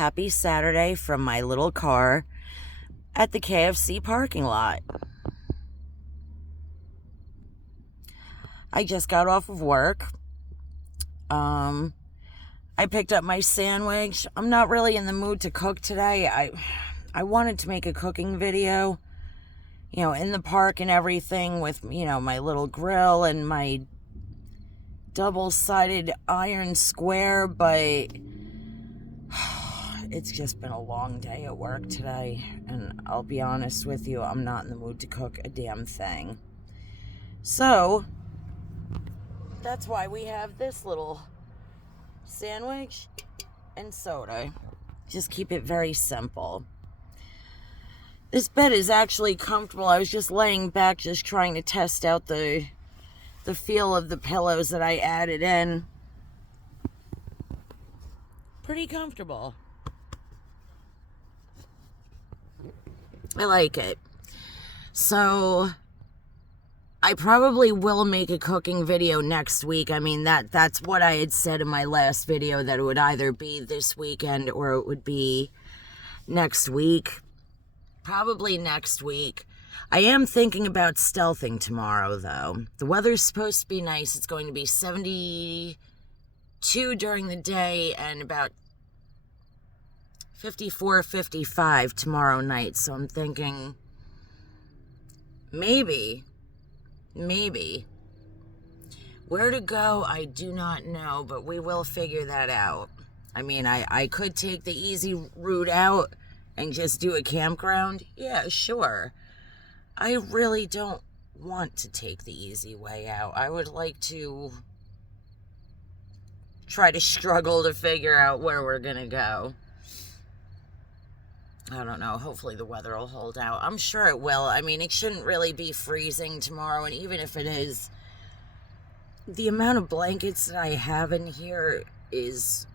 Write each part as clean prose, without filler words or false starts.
Happy Saturday from my little car at the KFC parking lot. I just got off of work. I picked up my sandwich. I'm not really in the mood to cook today. I wanted to make a cooking video, in the park and everything with, my little grill and my double-sided iron square, but it's just been a long day at work today, and I'll be honest with you, I'm not in the mood to cook a damn thing. So, that's why we have this little sandwich and soda. Just keep it very simple. This bed is actually comfortable. I was just laying back, just trying to test out the feel of the pillows that I added in. Pretty comfortable. I like it. So, I probably will make a cooking video next week. I mean, that's what I had said in my last video, that it would either be this weekend or it would be next week. Probably next week. I am thinking about stealthing tomorrow, though. The weather's supposed to be nice. It's going to be 72 during the day and about 54, 55 tomorrow night. So I'm thinking maybe. Where to go, I do not know, but we will figure that out. I mean, I could take the easy route out and just do a campground. Yeah, sure. I really don't want to take the easy way out. I would like to try to struggle to figure out where we're gonna go. I don't know. Hopefully the weather will hold out. I'm sure it will. I mean, it shouldn't really be freezing tomorrow, and even if it is, the amount of blankets that I have in here is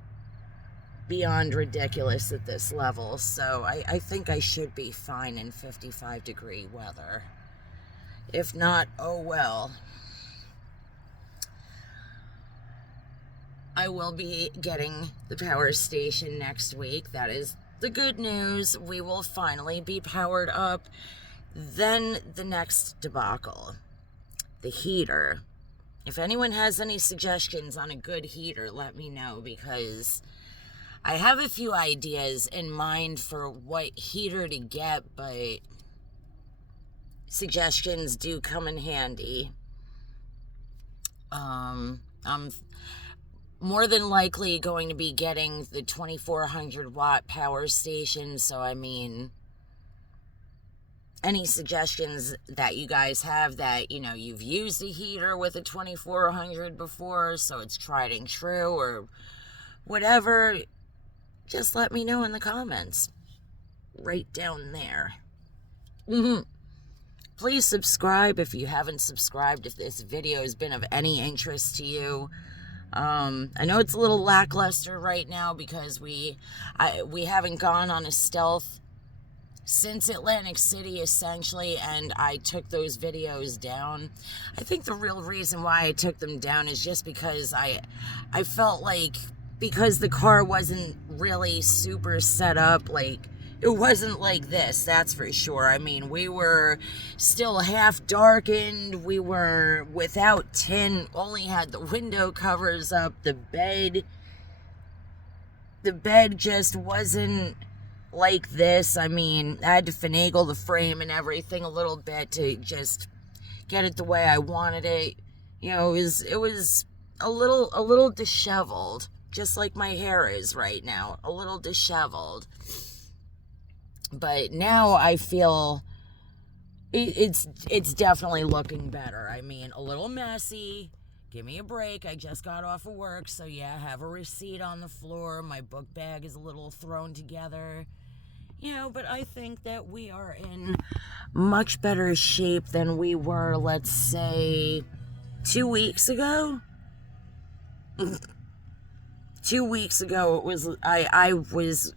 beyond ridiculous at this level, so I think I should be fine in 55-degree weather. If not, oh well. I will be getting the power station next week. That is the good news. We will finally be powered up. Then the next debacle, the heater. If anyone has any suggestions on a good heater, let me know, because I have a few ideas in mind for what heater to get, but suggestions do come in handy. I'm more than likely going to be getting the 2400 watt power station, so I mean, any suggestions that you guys have that, you've used a heater with a 2400 before, so it's tried and true, or whatever, just let me know in the comments. Right down there. Please subscribe if you haven't subscribed, if this video has been of any interest to you. I know it's a little lackluster right now because we haven't gone on a stealth since Atlantic City, essentially, and I took those videos down. I think the real reason why I took them down is just because I felt like, because the car wasn't really super set up, like, it wasn't like this, that's for sure. I mean, we were still half darkened, we were without tint, only had the window covers up, the bed just wasn't like this. I mean, I had to finagle the frame and everything a little bit to just get it the way I wanted it. It was a little disheveled, just like my hair is right now, a little disheveled. But now I feel it's definitely looking better. I mean, a little messy. Give me a break. I just got off of work, so yeah, I have a receipt on the floor. My book bag is a little thrown together. But I think that we are in much better shape than we were, let's say, 2 weeks ago. 2 weeks ago, I was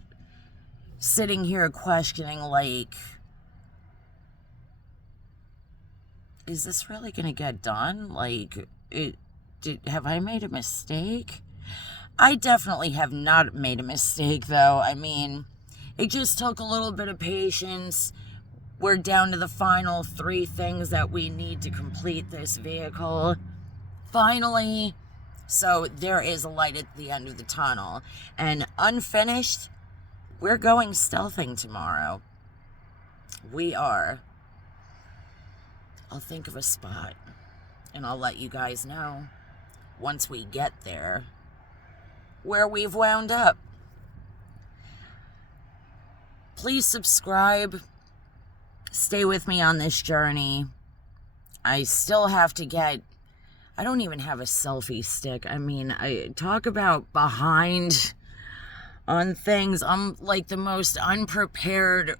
sitting here questioning, like, is this really gonna get done? Like, have I made a mistake? I definitely have not made a mistake, though. I mean, it just took a little bit of patience. We're down to the final 3 things that we need to complete this vehicle. Finally. So there is a light at the end of the tunnel. And unfinished, we're going stealthing tomorrow. We are. I'll think of a spot, and I'll let you guys know once we get there where we've wound up. Please subscribe. Stay with me on this journey. I still have to get... I don't even have a selfie stick. I mean, I talk about behind on things. I'm like the most unprepared,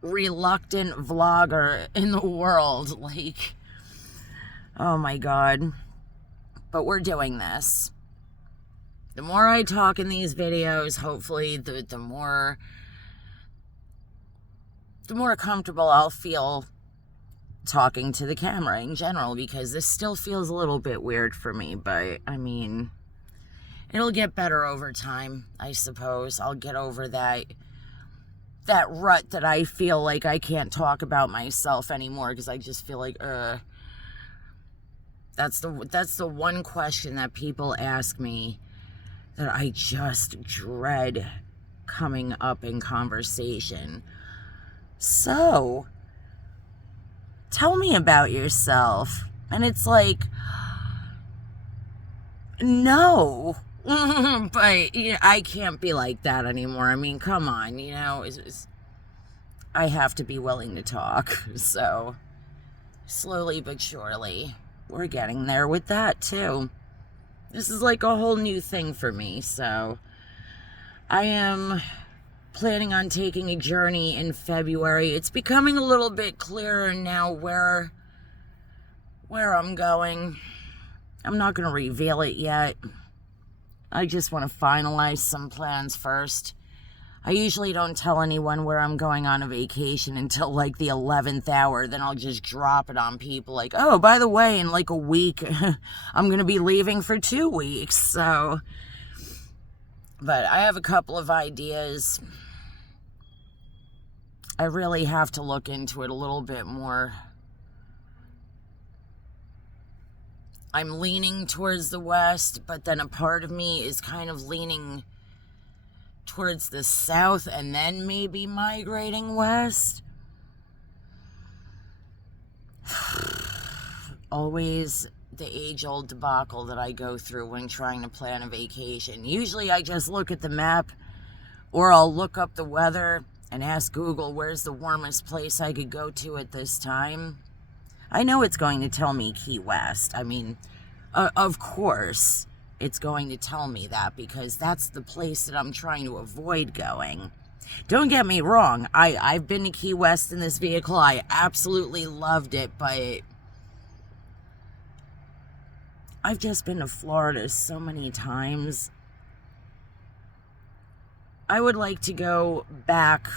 reluctant vlogger in the world. Like, oh my God. But we're doing this. The more I talk in these videos, hopefully the more comfortable I'll feel talking to the camera in general, because this still feels a little bit weird for me, but I mean, it'll get better over time, I suppose. I'll get over that rut that I feel like I can't talk about myself anymore, because I just feel like, that's the one question that people ask me that I just dread coming up in conversation. So, tell me about yourself. And it's like, no. But, you know, I can't be like that anymore. I mean, come on, you know. I have to be willing to talk. So, slowly but surely, we're getting there with that, too. This is like a whole new thing for me, so I am planning on taking a journey in February. It's becoming a little bit clearer now where I'm going. I'm not going to reveal it yet. I just want to finalize some plans first. I usually don't tell anyone where I'm going on a vacation until like the 11th hour. Then I'll just drop it on people like, oh, by the way, in like a week, I'm going to be leaving for 2 weeks. So, but I have a couple of ideas. I really have to look into it a little bit more. I'm leaning towards the west, but then a part of me is kind of leaning towards the south and then maybe migrating west. Always the age-old debacle that I go through when trying to plan a vacation. Usually I just look at the map, or I'll look up the weather and ask Google where's the warmest place I could go to at this time. I know it's going to tell me Key West. I mean, of course it's going to tell me that, because that's the place that I'm trying to avoid going. Don't get me wrong, I've been to Key West in this vehicle. I absolutely loved it, but I've just been to Florida so many times. I would like to go back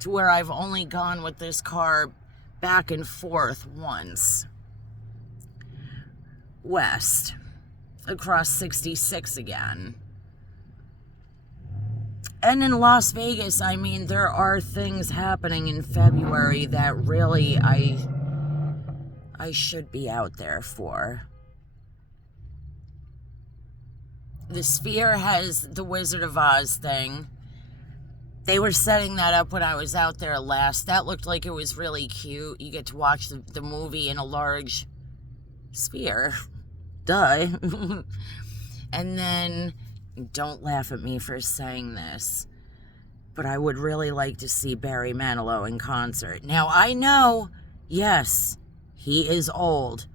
to where I've only gone with this car back and forth once. West. Across 66 again. And in Las Vegas, I mean, there are things happening in February that really I should be out there for. The Sphere has the Wizard of Oz thing. They were setting that up when I was out there last. That looked like it was really cute. You get to watch the movie in a large sphere. Duh. And then, don't laugh at me for saying this, but I would really like to see Barry Manilow in concert. Now, I know, yes, he is old.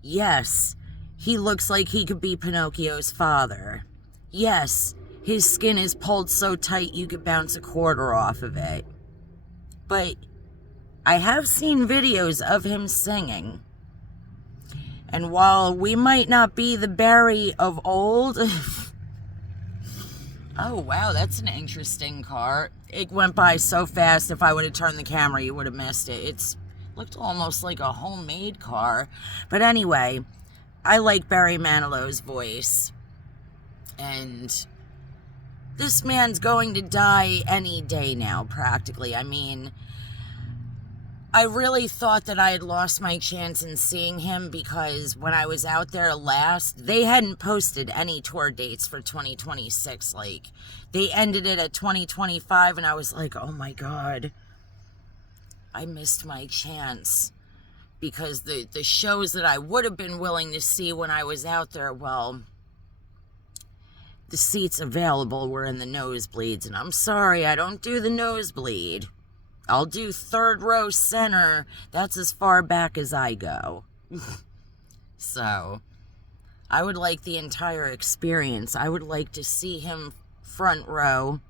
Yes, he looks like he could be Pinocchio's father. Yes, his skin is pulled so tight you could bounce a quarter off of it. But I have seen videos of him singing. And while we might not be the Barry of old... Oh, wow, that's an interesting car. It went by so fast, if I would have turned the camera, you would have missed it. It looked almost like a homemade car. But anyway, I like Barry Manilow's voice. And this man's going to die any day now, practically. I mean, I really thought that I had lost my chance in seeing him because when I was out there last, they hadn't posted any tour dates for 2026. Like, they ended it at 2025, and I was like, oh my God, I missed my chance. Because the shows that I would have been willing to see when I was out there, well, the seats available were in the nosebleeds, and I'm sorry, I don't do the nosebleed. I'll do third row center. That's as far back as I go. So, I would like the entire experience. I would like to see him front row.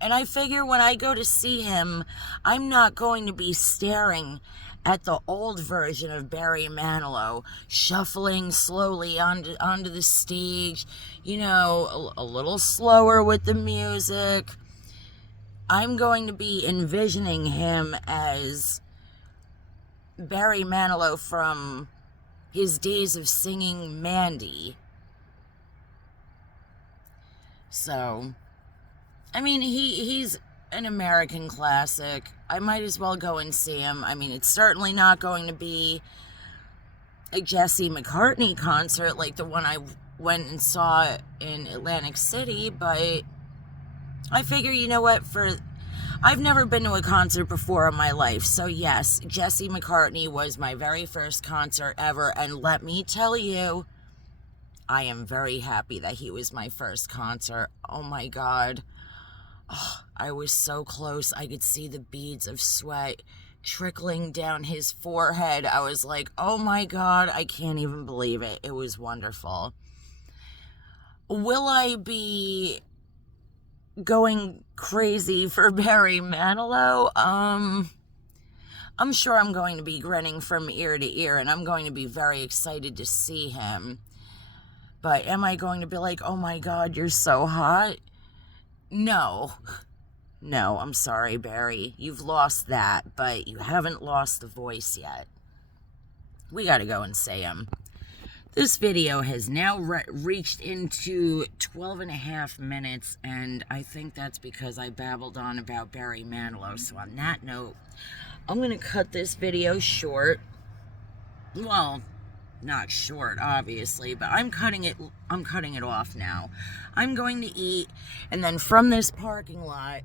And I figure when I go to see him, I'm not going to be staring at the old version of Barry Manilow, shuffling slowly onto the stage, you know, a little slower with the music. I'm going to be envisioning him as Barry Manilow from his days of singing Mandy. So, I mean, he's an American classic. I might as well go and see him. I mean, it's certainly not going to be a Jesse McCartney concert like the one I went and saw in Atlantic City, but I figure, you know what, I've never been to a concert before in my life, so yes, Jesse McCartney was my very first concert ever, and let me tell you, I am very happy that he was my first concert. Oh my God. Oh, I was so close. I could see the beads of sweat trickling down his forehead. I was like, oh my God, I can't even believe it. It was wonderful. Will I be going crazy for Barry Manilow? I'm sure I'm going to be grinning from ear to ear, and I'm going to be very excited to see him. But am I going to be like, oh my God, you're so hot? No, I'm sorry, Barry. You've lost that, but you haven't lost the voice yet. We gotta go and see him. This video has now reached into 12 and a half minutes, and I think that's because I babbled on about Barry Manilow. So on that note, I'm gonna cut this video short. Well, not short, obviously, but I'm cutting it off now. I'm going to eat, and then from this parking lot,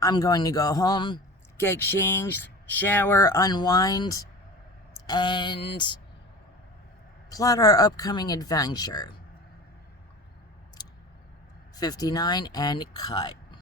I'm going to go home, get changed, shower, unwind, and plot our upcoming adventure. 59 and cut.